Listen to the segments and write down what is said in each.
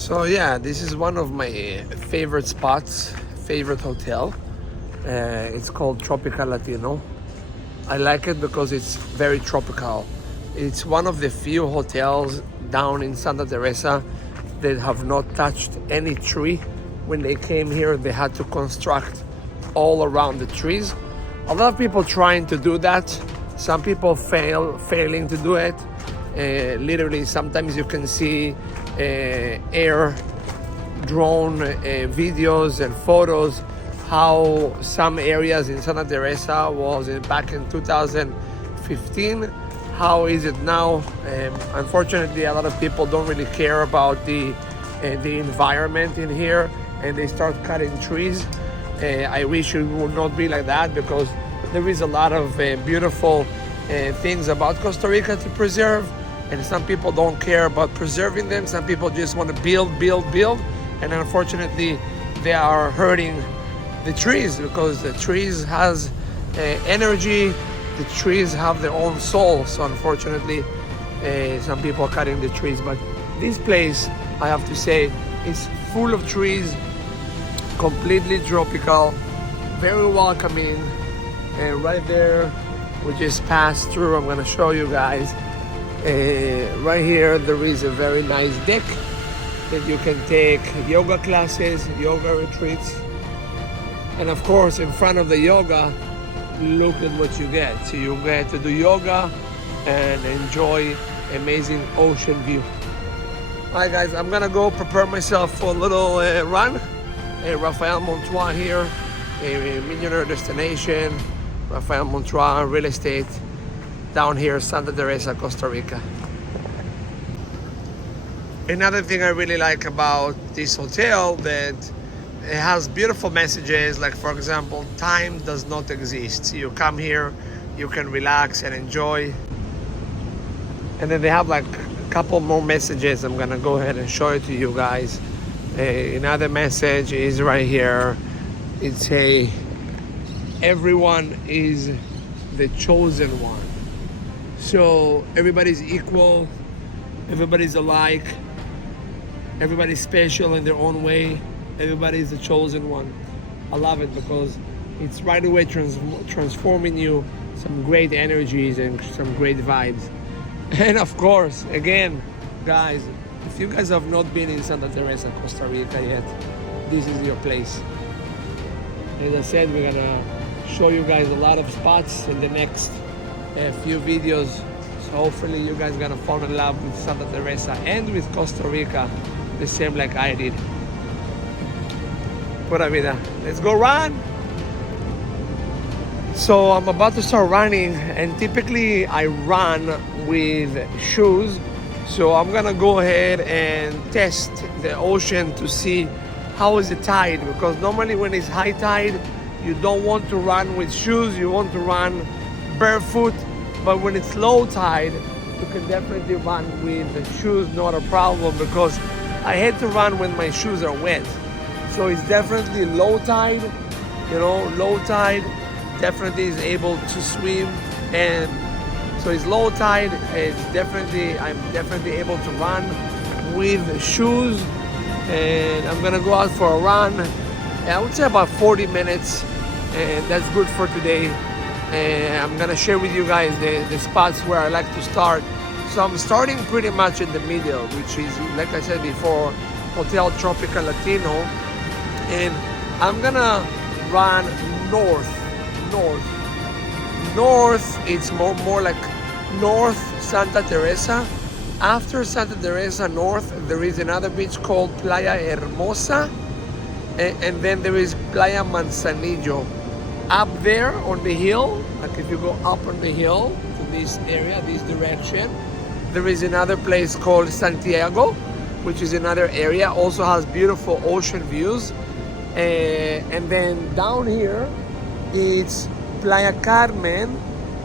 So yeah, this is one of my favorite spots, favorite hotel. It's called Tropical Latino. I like it because it's very tropical. It's one of the few hotels down in Santa Teresa that have not touched any tree. When they came here, they had to construct all around the trees. A lot of people trying to do that. Some people failing to do it. Literally, sometimes you can see air drone videos and photos how some areas in Santa Teresa was back in 2015. How is it now? Unfortunately, a lot of people don't really care about the environment in here, and they start cutting trees. I wish it would not be like that, because there is a lot of beautiful things about Costa Rica to preserve, and some people don't care about preserving them. Some people just want to build, and unfortunately they are hurting the trees, because the trees has energy. The trees have their own soul. So unfortunately some people are cutting the trees. But this place, I have to say, is full of trees, completely tropical, very welcoming. And right there, we just passed through. I'm gonna show you guys. Right here, there is a very nice deck that you can take yoga classes, yoga retreats. And of course, in front of the yoga, look at what you get. So you get to do yoga and enjoy amazing ocean view. Alright guys, I'm gonna go prepare myself for a little run. Rafael Montois here, a millionaire destination. Rafael Montois real estate down here, Santa Teresa, Costa Rica. Another thing I really like about this hotel, that it has beautiful messages, like for example, time does not exist. So you come here, you can relax and enjoy. And then they have like a couple more messages. I'm gonna go ahead and show it to you guys. Another message is right here. It's everyone is the chosen one. So everybody's equal, everybody's alike, everybody's special in their own way. Everybody's the chosen one. I love it because it's right away transforming you some great energies and some great vibes. And of course, again, guys, if you guys have not been in Santa Teresa, Costa Rica yet, this is your place. As I said, we're gonna show you guys a lot of spots in the next few videos. So hopefully you guys gonna fall in love with Santa Teresa and with Costa Rica the same like I did. Pura vida. Let's go run. So I'm about to start running, and typically I run with shoes. So I'm gonna go ahead and test the ocean to see how is the tide, because normally when it's high tide, you don't want to run with shoes, you want to run barefoot. But when it's low tide, you can definitely run with the shoes, not a problem, because I hate to run when my shoes are wet. So it's definitely low tide, low tide definitely is able to swim. And so it's low tide, I'm definitely able to run with shoes. And I'm gonna go out for a run. I would say about 40 minutes, and that's good for today. And I'm gonna share with you guys the spots where I like to start. So I'm starting pretty much in the middle, which is, like I said before, Hotel Tropical Latino. And I'm gonna run north. It's more like North Santa Teresa. After Santa Teresa North, there is another beach called Playa Hermosa, and then there is Playa Manzanillo. Up there on the hill, like if you go up on the hill to this area, this direction, there is another place called Santiago, which is another area, also has beautiful ocean views. And then down here, it's Playa Carmen,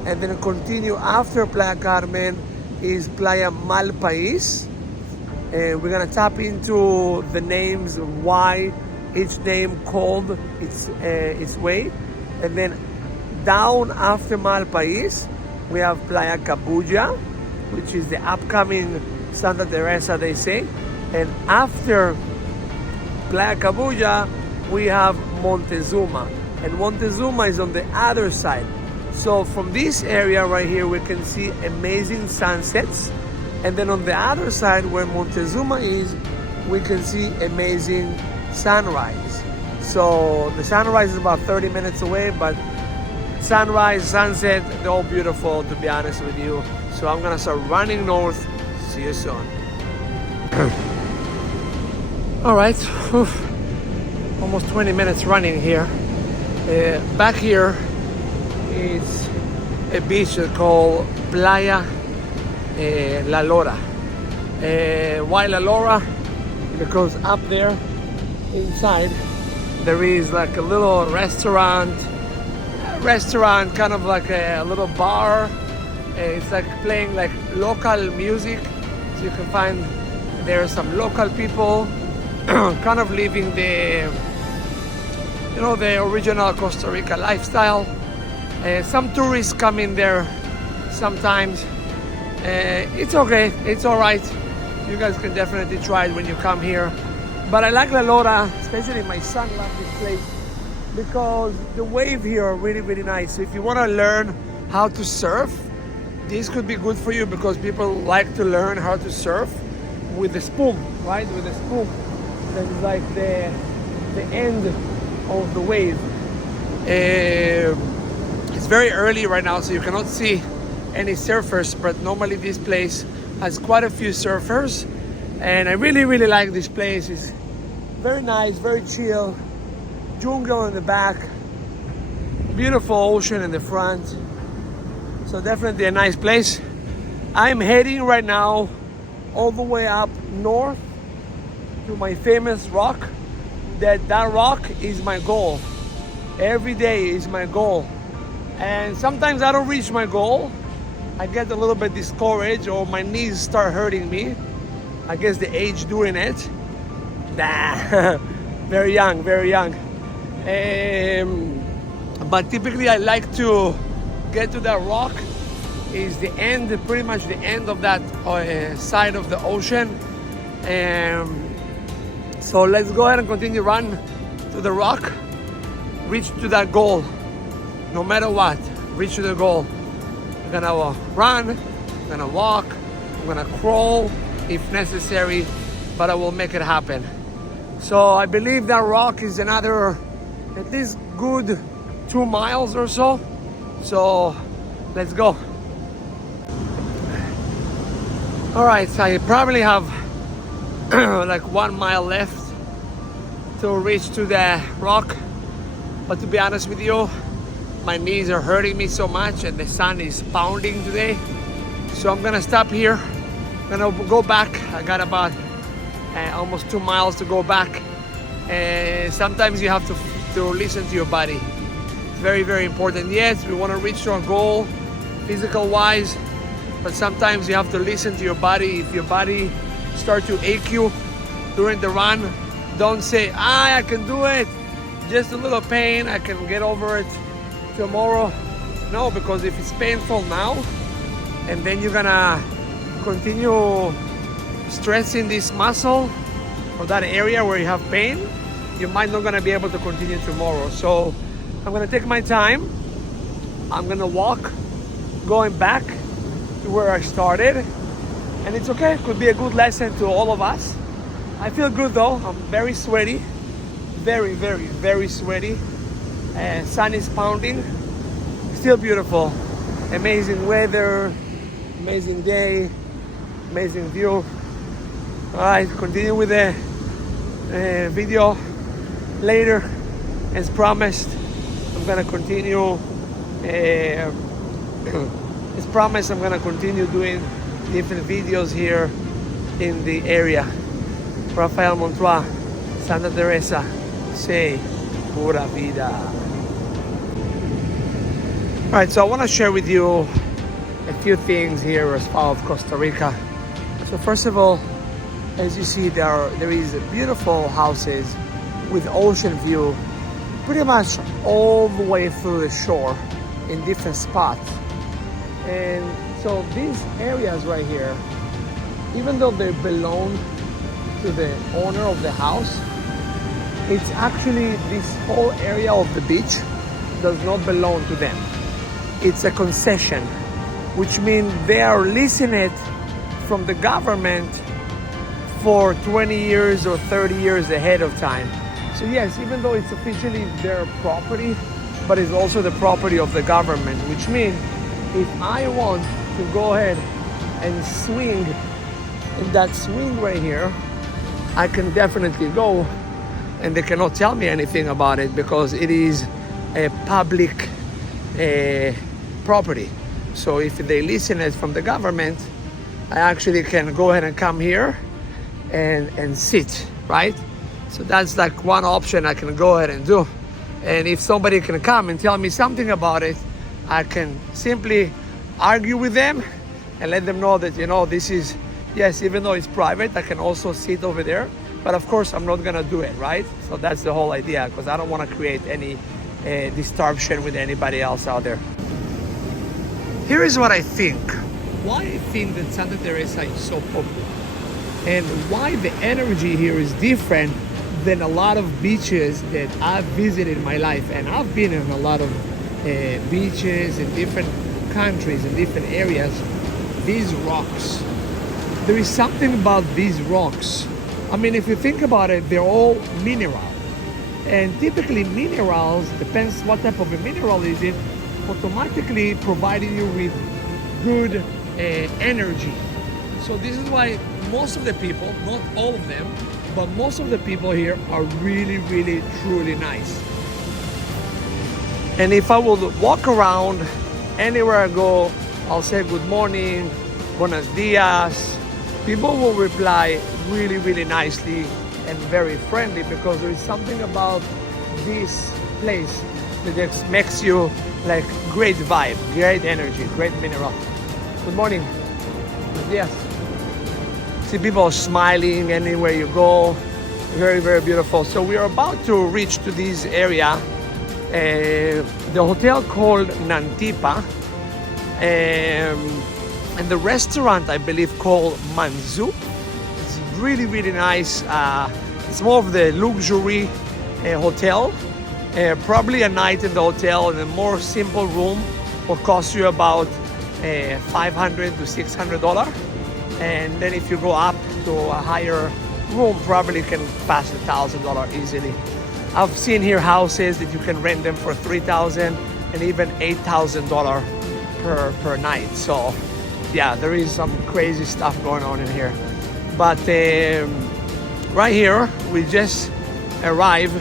and then continue after Playa Carmen is Playa Malpais. And we're gonna tap into the names, why each name called its way. And then down after Malpais, we have Playa Cabuya, which is the upcoming Santa Teresa, they say. And after Playa Cabuya, we have Montezuma. And Montezuma is on the other side. So from this area right here, we can see amazing sunsets. And then on the other side where Montezuma is, we can see amazing sunrise. So the sunrise is about 30 minutes away, but sunrise, sunset, they're all beautiful, to be honest with you. So I'm gonna start running north. See you soon. All right, almost 20 minutes running here. Back here, it's a beach called Playa La Lora. Why La Lora? Because up there inside there is like a little restaurant, kind of like a little bar. It's like playing like local music, so you can find there are some local people kind of living the the original Costa Rica lifestyle. Some tourists come in there sometimes. It's okay, it's all right. You guys can definitely try it when you come here. But I like La Lora, especially my son loves this place because the wave here are really, really nice. So if you want to learn how to surf, this could be good for you because people like to learn how to surf with the spoon, right? With the spoon. That is like the end of the wave. It's very early right now, so you cannot see any surfers, but normally this place has quite a few surfers. And I really, really like this place. It's very nice, very chill. Jungle in the back. Beautiful ocean in the front. So definitely a nice place. I'm heading right now all the way up north to my famous rock. That rock is my goal. Every day is my goal. And sometimes I don't reach my goal. I get a little bit discouraged or my knees start hurting me. I guess the age doing it. Nah, very young, very young. But typically I like to get to that rock. Is the end, pretty much the end of that side of the ocean. So let's go ahead and continue run to the rock. Reach to that goal. No matter what, reach to the goal. I'm gonna run, I'm gonna walk, I'm gonna crawl if necessary, but I will make it happen. So I believe that rock is another at least good 2 miles or so. So let's go. All right, so I probably have like 1 mile left to reach to the rock. But to be honest with you, my knees are hurting me so much and the sun is pounding today. So I'm gonna stop here. I'm gonna go back. I got about almost 2 miles to go back. And sometimes you have to listen to your body. It's very, very important. Yes, we wanna reach our goal physical wise, but sometimes you have to listen to your body. If your body starts to ache you during the run, don't say, I can do it. Just a little pain, I can get over it tomorrow. No, because if it's painful now and then you're gonna continue stressing this muscle or that area where you have pain, you might not gonna be able to continue tomorrow. So I'm gonna take my time. I'm gonna walk going back to where I started, and it's okay. It could be a good lesson to all of us. I feel good though. I'm very sweaty, very, very, very sweaty. Sun is pounding. Still beautiful. Amazing weather, amazing day, amazing view. All right, continue with the video later. As promised, I'm gonna continue. As promised, I'm gonna continue doing different videos here in the area. Rafael Montois, Santa Teresa, say pura vida. All right, so I want to share with you a few things here as far as Costa Rica. So first of all, as you see, there is beautiful houses with ocean view pretty much all the way through the shore in different spots. And so these areas right here, even though they belong to the owner of the house. It's actually this whole area of the beach does not belong to them. It's a concession, which means they are leasing it from the government for 20 years or 30 years ahead of time. So yes, even though it's officially their property, but it's also the property of the government, which means if I want to go ahead and swing in that swing right here, I can definitely go, and they cannot tell me anything about it because it is a public property. So if they listen it from the government, I actually can go ahead and come here and sit, right? So that's like one option I can go ahead and do. And if somebody can come and tell me something about it, I can simply argue with them and let them know that, you know, this is, yes, even though it's private, I can also sit over there. But of course, I'm not gonna do it, right? So that's the whole idea, because I don't wanna create any disruption with anybody else out there. Here is what I think. Why I think that Santa Teresa is so popular and why the energy here is different than a lot of beaches that I've visited in my life. And I've been in a lot of beaches in different countries, in different areas. These rocks, there is something about these rocks. I mean, if you think about it, they're all mineral. And typically minerals, depends what type of a mineral is it, automatically providing you with good energy. So this is why most of the people, not all of them, but most of the people here are really, really, truly nice. And if I will walk around anywhere I go, I'll say good morning, buenos dias. People will reply really, really nicely and very friendly, because there is something about this place that just makes you like great vibe, great energy, great mineral. Good morning. Yes. See people smiling anywhere you go. Very, very beautiful. So we are about to reach to this area, the hotel called Nantipa, and the restaurant I believe called Manzu. It's really, really nice. It's more of the luxury hotel. Probably a night in the hotel in a more simple room will cost you about $500 to $600, and then if you go up to a higher room, probably can pass $1,000 easily. I've seen here houses that you can rent them for $3,000 and even $8,000 per night. So yeah, there is some crazy stuff going on in here. But right here, we just arrived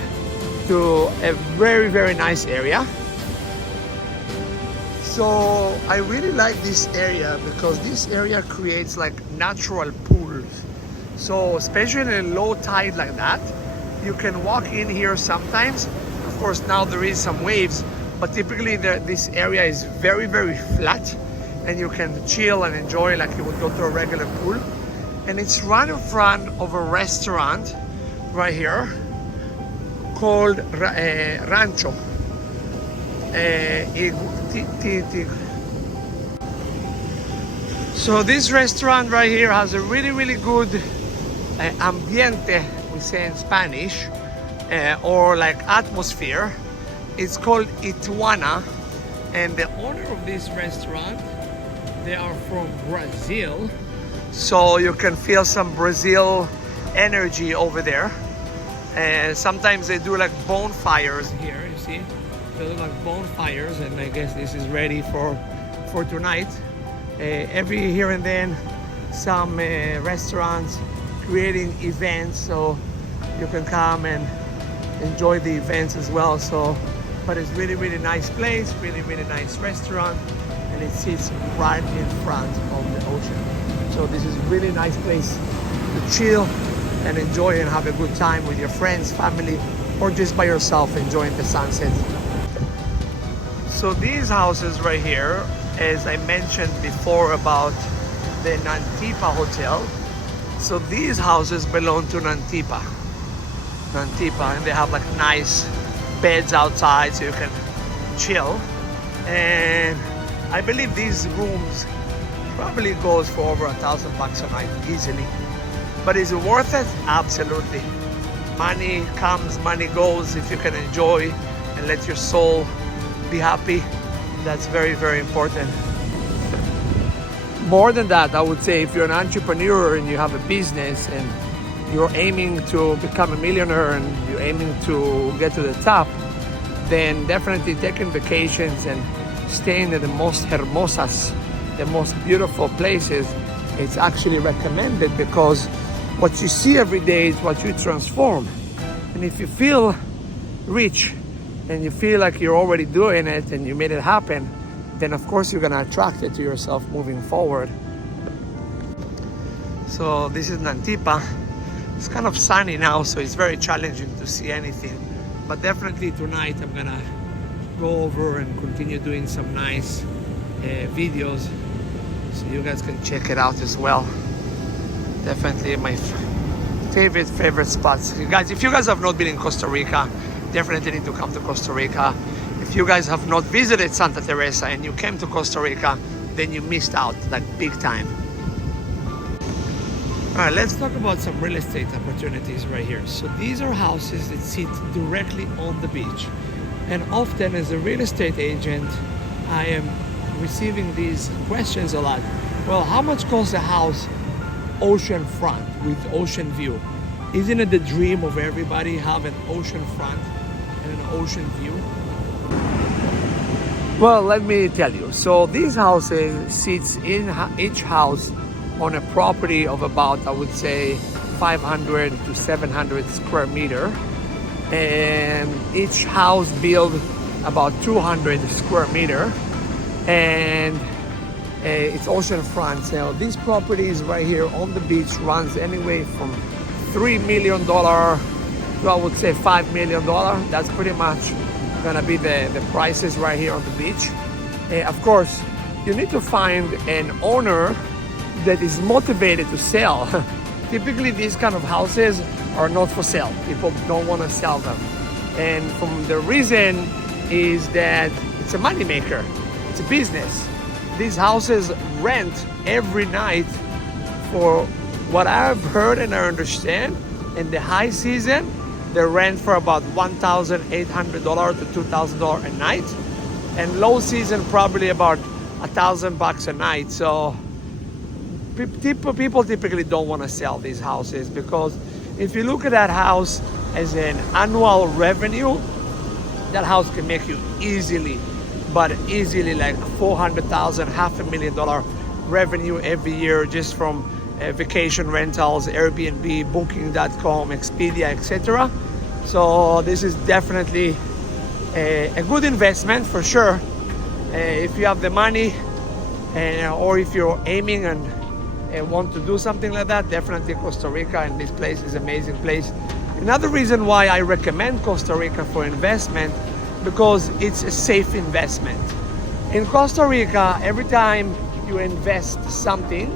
to a very, very nice area. So I really like this area because this area creates like natural pools. So especially in a low tide like that, you can walk in here sometimes. Of course, now there is some waves, but typically this area is very, very flat, and you can chill and enjoy like you would go to a regular pool. And it's right in front of a restaurant right here called Rancho. So this restaurant right here has a really, really good ambiente, we say in Spanish, or like atmosphere. It's called Ituana, and the owner of this restaurant, they are from Brazil, so you can feel some Brazil energy over there. And sometimes they do like bonfires here, you see, they do like bonfires, and I guess this is ready for tonight. Every here and then some restaurants creating events, so you can come and enjoy the events as well. So, but it's really, really nice place, really, really nice restaurant, and it sits right in front of the ocean. So this is a really nice place to chill and enjoy and have a good time with your friends, family, or just by yourself enjoying the sunset. So these houses right here, as I mentioned before about the Nantipa Hotel, so these houses belong to Nantipa, and they have like nice beds outside so you can chill. And I believe these rooms probably goes for over $1,000 a night easily. But is it worth it? Absolutely. Money comes, money goes. If you can enjoy and let your soul be happy, that's very, very important. More than that, I would say if you're an entrepreneur and you have a business and you're aiming to become a millionaire and you're aiming to get to the top, then definitely taking vacations and staying at the most hermosas, the most beautiful places, it's actually recommended, because what you see every day is what you transform. And if you feel rich and you feel like you're already doing it and you made it happen, then of course you're gonna attract it to yourself moving forward. So this is Nantipa. It's kind of sunny now, so it's very challenging to see anything. But definitely tonight I'm gonna go over and continue doing some nice videos, so you guys can check it out as well. Definitely my favorite spots. You guys, if you guys have not been in Costa Rica, definitely need to come to Costa Rica. If you guys have not visited Santa Teresa and you came to Costa Rica, then you missed out, like big time. All right, let's talk about some real estate opportunities right here. So these are houses that sit directly on the beach. And often as a real estate agent, I am receiving these questions a lot. Well, how much costs a house ocean front with ocean view? Isn't it the dream of everybody, have an ocean front and an ocean view? Well, let me tell you. So these houses sits in each house on a property of about, I would say, 500 to 700 square meter. And each house built about 200 square meter. And it's oceanfront. So these properties right here on the beach runs anyway from $3 million to, I would say, $5 million. That's pretty much gonna be the prices right here on the beach. Of course, you need to find an owner that is motivated to sell. Typically these kind of houses are not for sale. People don't want to sell them. And from the reason is that it's a money maker. It's a business. These houses rent every night for what I've heard and I understand. In the high season, they rent for about $1,800 to $2,000 a night. And low season, probably about $1,000 a night. So people typically don't want to sell these houses, because if you look at that house as an annual revenue, that house can make you easily like $400,000, $500,000 revenue every year, just from vacation rentals, Airbnb, Booking.com, Expedia, etc. So this is definitely a good investment for sure. If you have the money, or if you're aiming and want to do something like that, definitely Costa Rica, and this place is an amazing place. Another reason why I recommend Costa Rica for investment, because it's a safe investment. In Costa Rica, every time you invest something,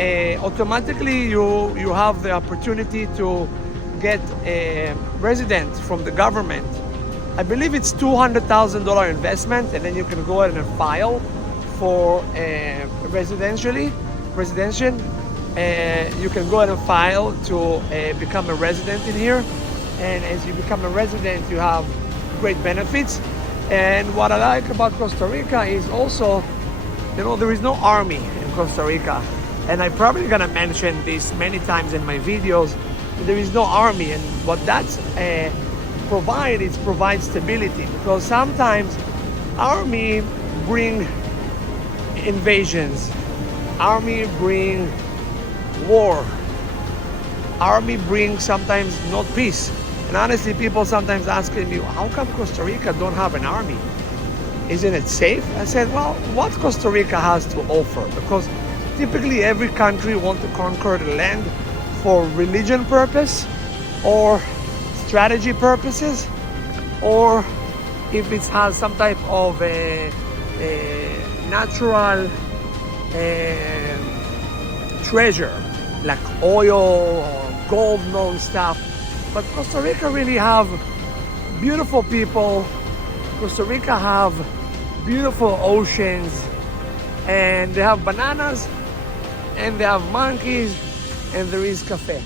automatically you have the opportunity to get a resident from the government. I believe it's $200,000 investment, and then you can go ahead and file for residential. You can go ahead and file to become a resident in here. And as you become a resident, you have great benefits. And what I like about Costa Rica is also, there is no army in Costa Rica. And I'm probably gonna mention this many times in my videos. There is no army, and what that's provides stability, because sometimes army bring invasions, army bring war, army bring sometimes not peace. And honestly, people sometimes asking me, how come Costa Rica don't have an army? Isn't it safe? I said, well, what Costa Rica has to offer, because typically every country wants to conquer the land for religion purpose, or strategy purposes, or if it has some type of a natural treasure like oil or gold known stuff. But Costa Rica really have beautiful people. Costa Rica have beautiful oceans, and they have bananas, and they have monkeys, and there is cafe.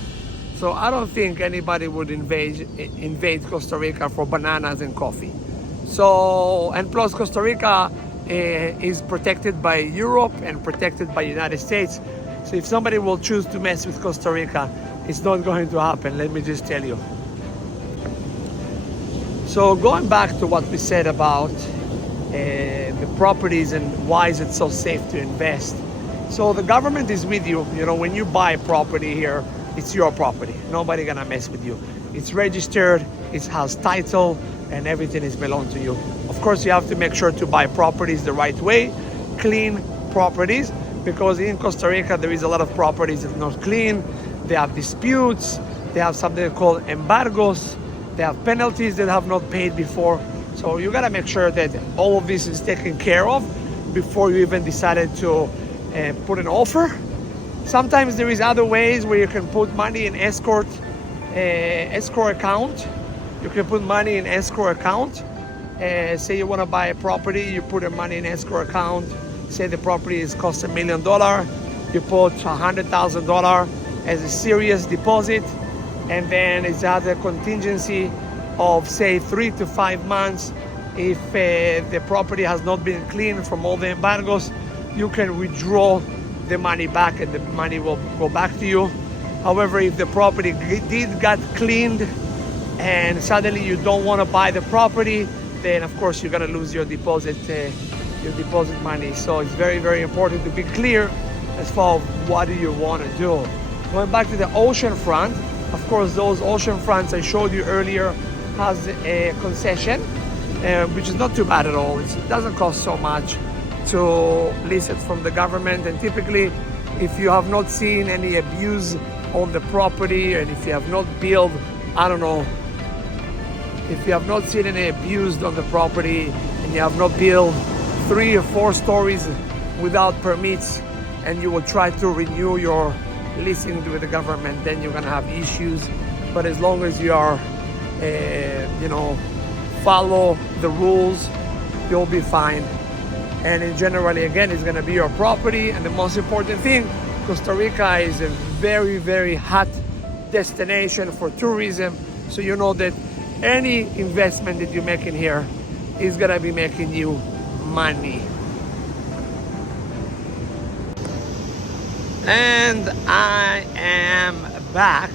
So I don't think anybody would invade Costa Rica for bananas and coffee. So, and plus Costa Rica is protected by Europe and protected by United States. So if somebody will choose to mess with Costa Rica, it's not going to happen, let me just tell you. So going back to what we said about the properties and why is it so safe to invest. So the government is with you. You know, when you buy property here, it's your property. Nobody gonna mess with you. It's registered, it has title, and everything is belong to you. Of course, you have to make sure to buy properties the right way, clean properties, because in Costa Rica there is a lot of properties that are not clean. They have disputes, they have something called embargoes, they have penalties that have not paid before. So you gotta make sure that all of this is taken care of before you even decided to put an offer. Sometimes there is other ways where you can put money in escrow account. You can put money in escrow account. Say you want to buy a property, you put your money in escrow account. Say the property is cost $1 million. You put $100,000 as a serious deposit, and then it's other contingency of say 3 to 5 months. If the property has not been cleaned from all the embargoes, you can withdraw the money back and the money will go back to you. However, if the property did got cleaned and suddenly you don't want to buy the property, then of course you're gonna lose your deposit money. So it's very, very important to be clear as far as what do you want to do. Going back to the ocean front, of course those ocean fronts I showed you earlier has a concession, which is not too bad at all. It doesn't cost so much to lease it from the government, and typically if you have not seen any abuse on the property, and if you have not built, I don't know, if you have not seen any abuse on the property and you have not built 3 or 4 stories without permits, and you will try to renew your leasing with the government, then you're gonna have issues. But as long as you are follow the rules, you'll be fine. And in generally, again, it's gonna be your property. And the most important thing, Costa Rica is a very, very hot destination for tourism. So you know that any investment that you make in here is gonna be making you money. And I am back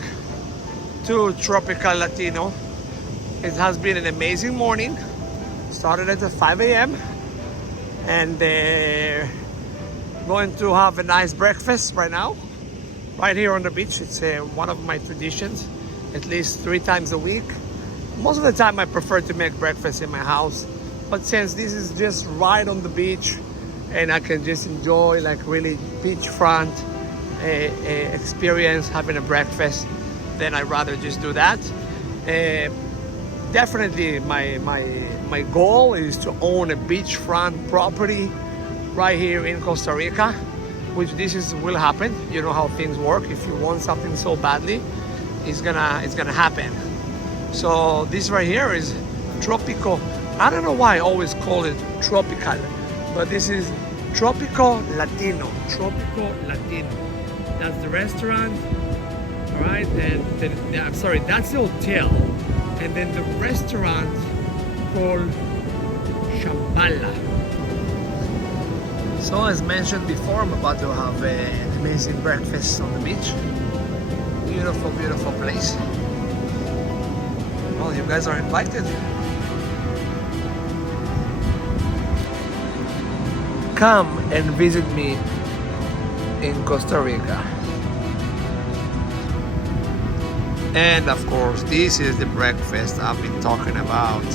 to Tropical Latino. It has been an amazing morning. Started at 5 a.m. and going to have a nice breakfast right now, right here on the beach. It's one of my traditions, at least 3 times a week. Most of the time I prefer to make breakfast in my house, but since this is just right on the beach and I can just enjoy like really beachfront experience having a breakfast, then I'd rather just do that. Definitely my goal is to own a beachfront property right here in Costa Rica, which will happen. You know how things work. If you want something so badly, it's gonna happen. So this right here is Tropico. I don't know why I always call it tropical, but this is Tropico Latino. Tropico Latino. That's the restaurant. All right, and I'm sorry, that's the hotel. And then the restaurant called Shambhala. So as mentioned before, I'm about to have an amazing breakfast on the beach. Beautiful, beautiful place. Well, you guys are invited. Come and visit me in Costa Rica. And of course, this is the breakfast I've been talking about.